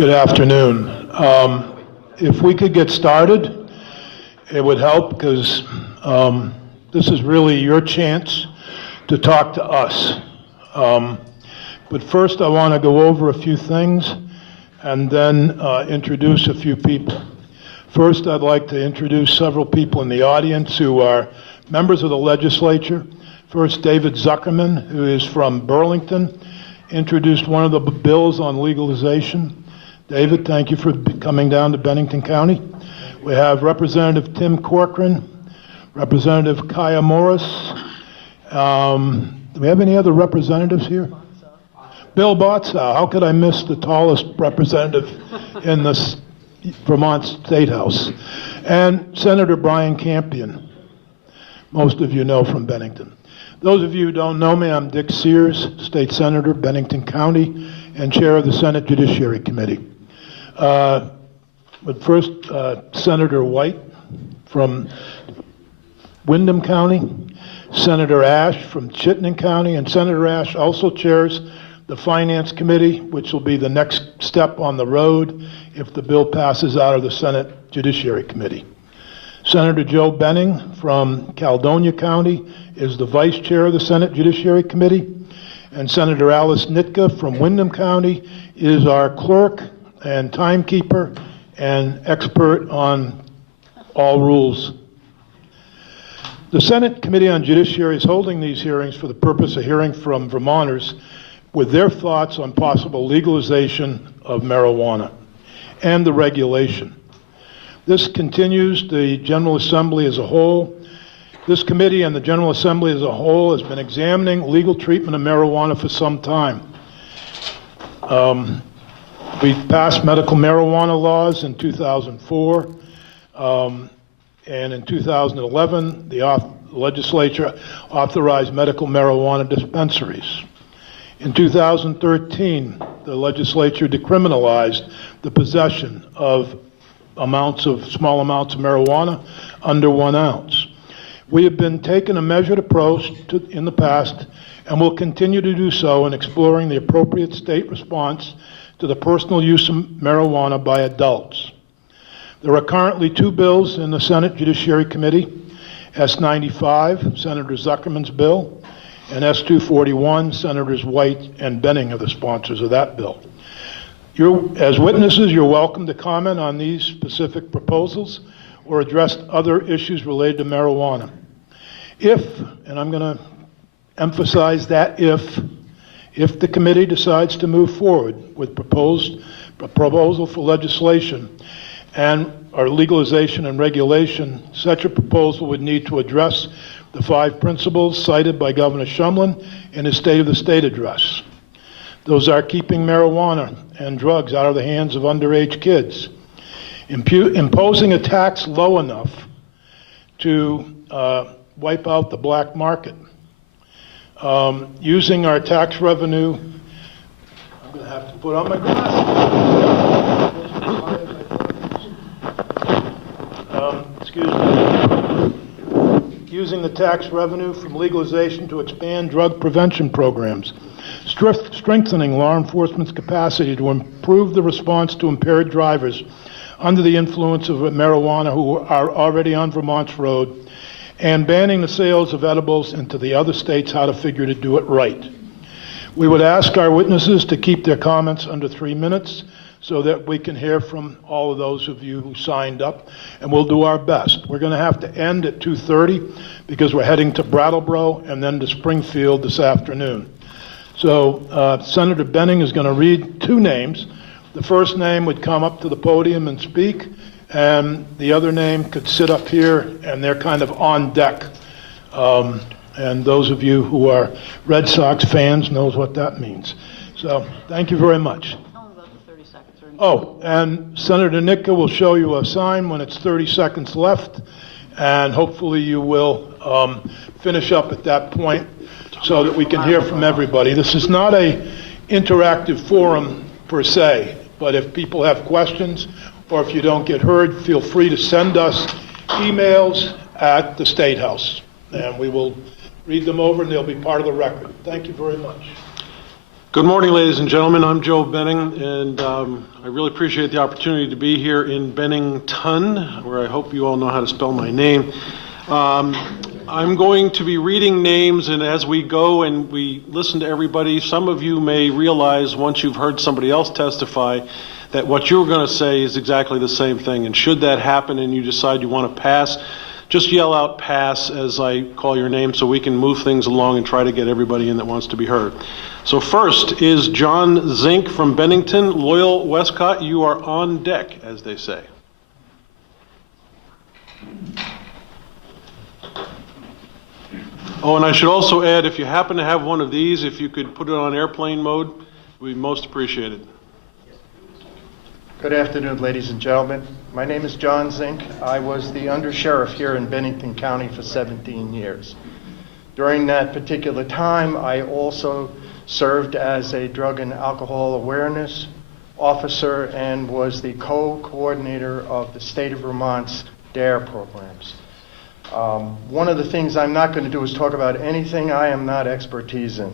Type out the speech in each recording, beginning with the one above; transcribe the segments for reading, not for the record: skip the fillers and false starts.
Good afternoon. If we could get started, it would help because this is really your chance to talk to us. But first I want to go over a few things and then introduce a few people. First, I'd like to introduce several people in the audience who are members of the legislature. First, David Zuckerman, who is from Burlington, introduced one of the bills on legalization. David, thank you for coming down to Bennington County. We have Representative Tim Corcoran, Representative Kaya Morris. Do we have any other representatives here? Bill Botsow. How could I miss the tallest representative in the Vermont State House? And Senator Brian Campion. Most of you know from Bennington. Those of you who don't know me, I'm Dick Sears, State Senator, Bennington County, and Chair of the Senate Judiciary Committee. But first, Senator White from Windham County, Senator Ash from Chittenden County, and Senator Ash also chairs the Finance Committee, which will be the next step on the road if the bill passes out of the Senate Judiciary Committee. Senator Joe Benning from Caledonia County is the Vice Chair of the Senate Judiciary Committee, and Senator Alice Nitka from Windham County is our clerk and timekeeper and expert on all rules. The Senate Committee on Judiciary is holding these hearings for the purpose of hearing from Vermonters with their thoughts on possible legalization of marijuana and the regulation. This continues the General Assembly as a whole. This committee and the General Assembly as a whole has been examining legal treatment of marijuana for some time. We passed medical marijuana laws in 2004, and in 2011, the legislature authorized medical marijuana dispensaries. In 2013, the legislature decriminalized the possession of small amounts of marijuana under 1 ounce. We have been taking a measured approach in the past and will continue to do so in exploring the appropriate state response to the personal use of marijuana by adults. There are currently 2 bills in the Senate Judiciary Committee, S-95, Senator Zuckerman's bill, and S-241, Senators White and Benning are the sponsors of that bill. As witnesses, you're welcome to comment on these specific proposals or address other issues related to marijuana. If, and I'm going to emphasize that if the committee decides to move forward with a proposal for legislation or legalization and regulation, such a proposal would need to address the 5 principles cited by Governor Shumlin in his State of the State address. Those are keeping marijuana and drugs out of the hands of underage kids, imposing a tax low enough to wipe out the black market, using our tax revenue. I'm going to have to put on my glasses. Excuse me. Using the tax revenue from legalization to expand drug prevention programs, strengthening law enforcement's capacity to improve the response to impaired drivers under the influence of marijuana who are already on Vermont's road, and banning the sales of edibles into the other states how to figure to do it right. We would ask our witnesses to keep their comments under 3 minutes so that we can hear from all of those of you who signed up, and we'll do our best. We're going to have to end at 2:30 because we're heading to Brattleboro and then to Springfield this afternoon. So Senator Benning is going to read 2 names. The first name would come up to the podium and speak, and the other name could sit up here, and they're kind of on deck. And those of you who are Red Sox fans knows what that means. So thank you very much. Oh, and Senator Nitka will show you a sign when it's 30 seconds left, and hopefully you will finish up at that point so that we can hear from everybody. This is not an interactive forum per se, but if people have questions or if you don't get heard, feel free to send us emails at the State House, and we will read them over and they'll be part of the record. Thank you very much. Good morning, ladies and gentlemen. I'm Joe Benning, and I really appreciate the opportunity to be here in Bennington, where I hope you all know how to spell my name. I'm going to be reading names, and as we go and we listen to everybody, some of you may realize once you've heard somebody else testify that what you're going to say is exactly the same thing. And should that happen and you decide you want to pass, just yell out pass as I call your name so we can move things along and try to get everybody in that wants to be heard. So first is John Zink from Bennington. Loyal Wescott, you are on deck, as they say. Oh, and I should also add, if you happen to have one of these, if you could put it on airplane mode, we'd most appreciated. Good afternoon, ladies and gentlemen. My name is John Zink. I was the undersheriff here in Bennington County for 17 years. During that particular time, I also served as a drug and alcohol awareness officer and was the co-coordinator of the state of Vermont's DARE programs. One of the things I'm not going to do is talk about anything I am not expertise in.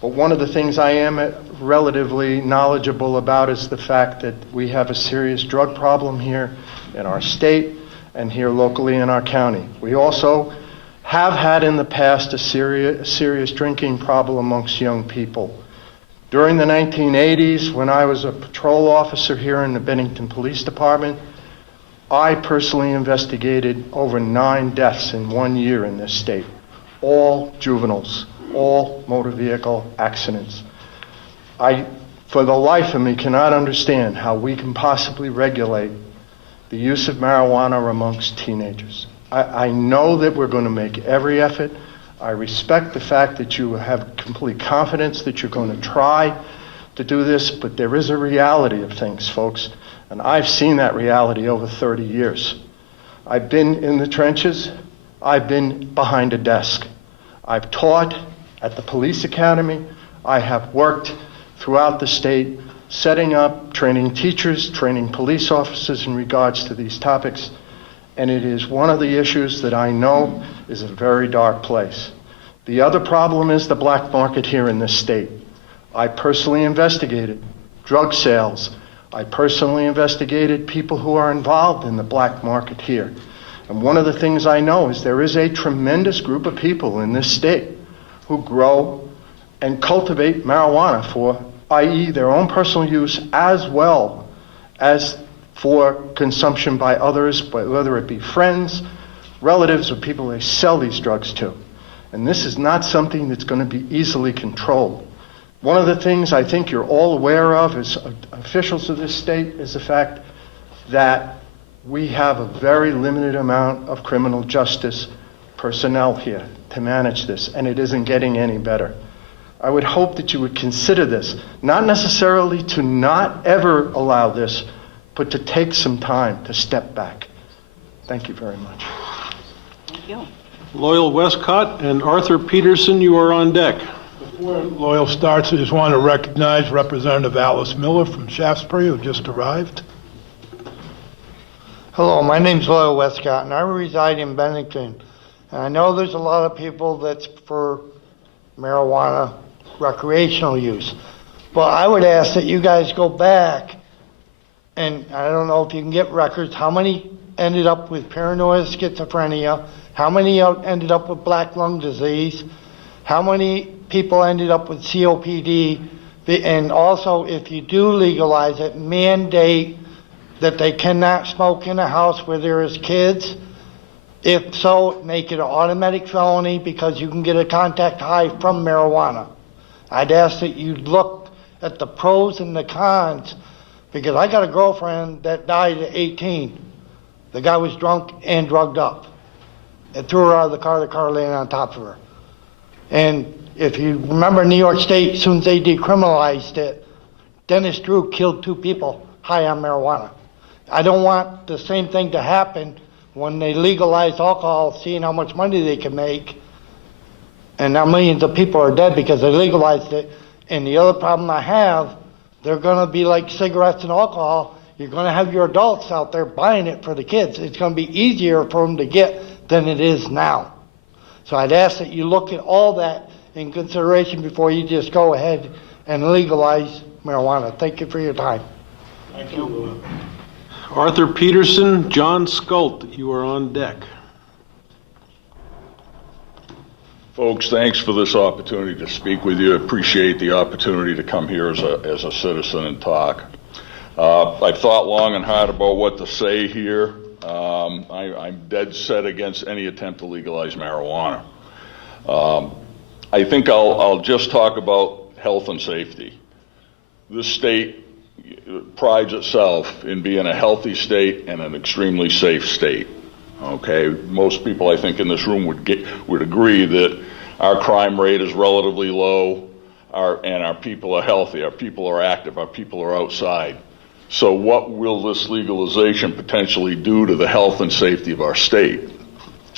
But one of the things I am relatively knowledgeable about is the fact that we have a serious drug problem here in our state and here locally in our county. We also have had in the past a serious drinking problem amongst young people. During the 1980s, when I was a patrol officer here in the Bennington Police Department, I personally investigated over 9 deaths in 1 year in this state, all juveniles, all motor vehicle accidents. I, for the life of me, cannot understand how we can possibly regulate the use of marijuana amongst teenagers. I know that we're going to make every effort. I respect the fact that you have complete confidence that you're going to try to do this, but there is a reality of things, folks, and I've seen that reality over 30 years. I've been in the trenches. I've been behind a desk. I've taught at the police academy. I have worked throughout the state, setting up, training teachers, training police officers in regards to these topics. And it is one of the issues that I know is a very dark place. The other problem is the black market here in this state. I personally investigated drug sales. I personally investigated people who are involved in the black market here. And one of the things I know is there is a tremendous group of people in this state who grow and cultivate marijuana for, i.e., their own personal use, as well as for consumption by others, whether it be friends, relatives, or people they sell these drugs to. And this is not something that's going to be easily controlled. One of the things I think you're all aware of as officials of this state is the fact that we have a very limited amount of criminal justice personnel here to manage this, and it isn't getting any better. I would hope that you would consider this, not necessarily to not ever allow this, but to take some time to step back. Thank you very much. Thank you. Loyal Wescott and Arthur Peterson, you are on deck. Before Loyal starts, I just want to recognize Representative Alice Miller from Shaftesbury, who just arrived. Hello, my name's Loyal Wescott, and I reside in Bennington. And I know there's a lot of people that's for marijuana recreational use. But I would ask that you guys go back, and I don't know if you can get records, how many ended up with paranoid schizophrenia, how many ended up with black lung disease, how many people ended up with COPD, and also if you do legalize it, mandate that they cannot smoke in a house where there is kids. If so, make it an automatic felony because you can get a contact high from marijuana. I'd ask that you look at the pros and the cons, because I got a girlfriend that died at 18. The guy was drunk and drugged up. It threw her out of the car laying on top of her. And if you remember New York State, as soon as they decriminalized it, Dennis Drew killed 2 people high on marijuana. I don't want the same thing to happen when they legalized alcohol, seeing how much money they can make, and now millions of people are dead because they legalized it. And the other problem I have, they're gonna be like cigarettes and alcohol. You're gonna have your adults out there buying it for the kids. It's gonna be easier for them to get than it is now. So I'd ask that you look at all that in consideration before you just go ahead and legalize marijuana. Thank you for your time. Thank you. Arthur Peterson, John Skult, you are on deck. Folks, thanks for this opportunity to speak with you. Appreciate the opportunity to come here as a citizen and talk. I've thought long and hard about what to say here. I'm dead set against any attempt to legalize marijuana. I think I'll just talk about health and safety. This state prides itself in being a healthy state and an extremely safe state. Okay, most people I think in this room would agree that our crime rate is relatively low, and our people are healthy, our people are active, our people are outside. So what will this legalization potentially do to the health and safety of our state?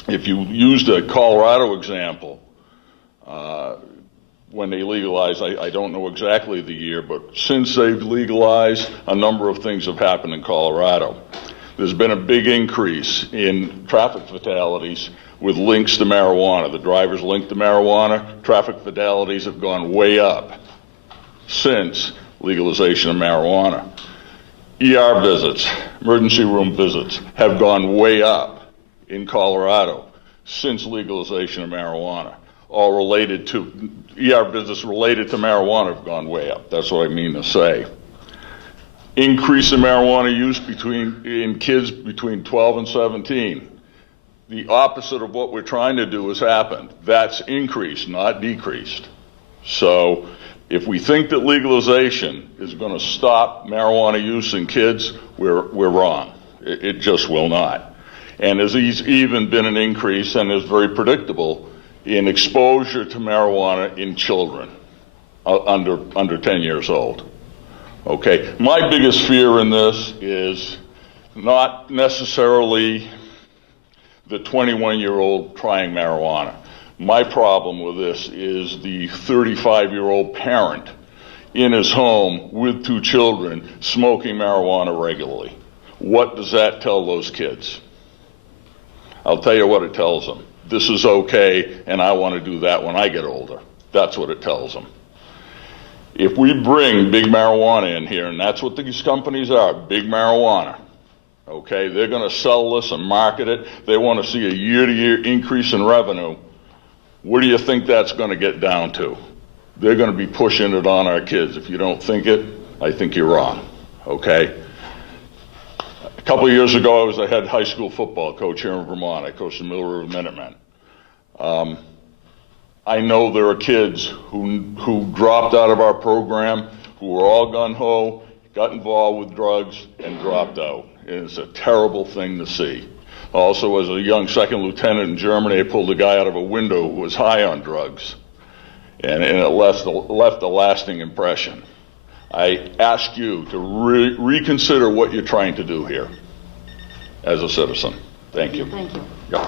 If you used a Colorado example, when they legalized, I don't know exactly the year, but since they've legalized, a number of things have happened in Colorado. There's been a big increase in traffic fatalities with links to marijuana. The drivers linked to marijuana, traffic fatalities have gone way up since legalization of marijuana. ER visits, emergency room visits, have gone way up in Colorado since legalization of marijuana. All related to, ER visits related to marijuana have gone way up. That's what I mean to say. Increase in marijuana use in kids between 12 and 17. The opposite of what we're trying to do has happened. That's increased, not decreased. So if we think that legalization is going to stop marijuana use in kids, we're wrong. It just will not. And there's even been an increase, and is very predictable, in exposure to marijuana in children under 10 years old. Okay, my biggest fear in this is not necessarily the 21-year-old trying marijuana. My problem with this is the 35-year-old parent in his home with 2 children smoking marijuana regularly. What does that tell those kids? I'll tell you what it tells them. This is okay, and I want to do that when I get older. That's what it tells them. If we bring big marijuana in here, and that's what these companies are, big marijuana, okay, they're going to sell this and market it. They want to see a year-to-year increase in revenue. What do you think that's going to get down to? They're going to be pushing it on our kids. If you don't think it, I think you're wrong, okay? A couple of years ago, I was a head high school football coach here in Vermont. I coached the Middle River Minutemen. I know there are kids who dropped out of our program, who were all gung-ho, got involved with drugs, and dropped out. And it's a terrible thing to see. Also, as a young second lieutenant in Germany, I pulled a guy out of a window who was high on drugs. And it left a lasting impression. I ask you to reconsider what you're trying to do here as a citizen. Thank you. Thank you. Yep.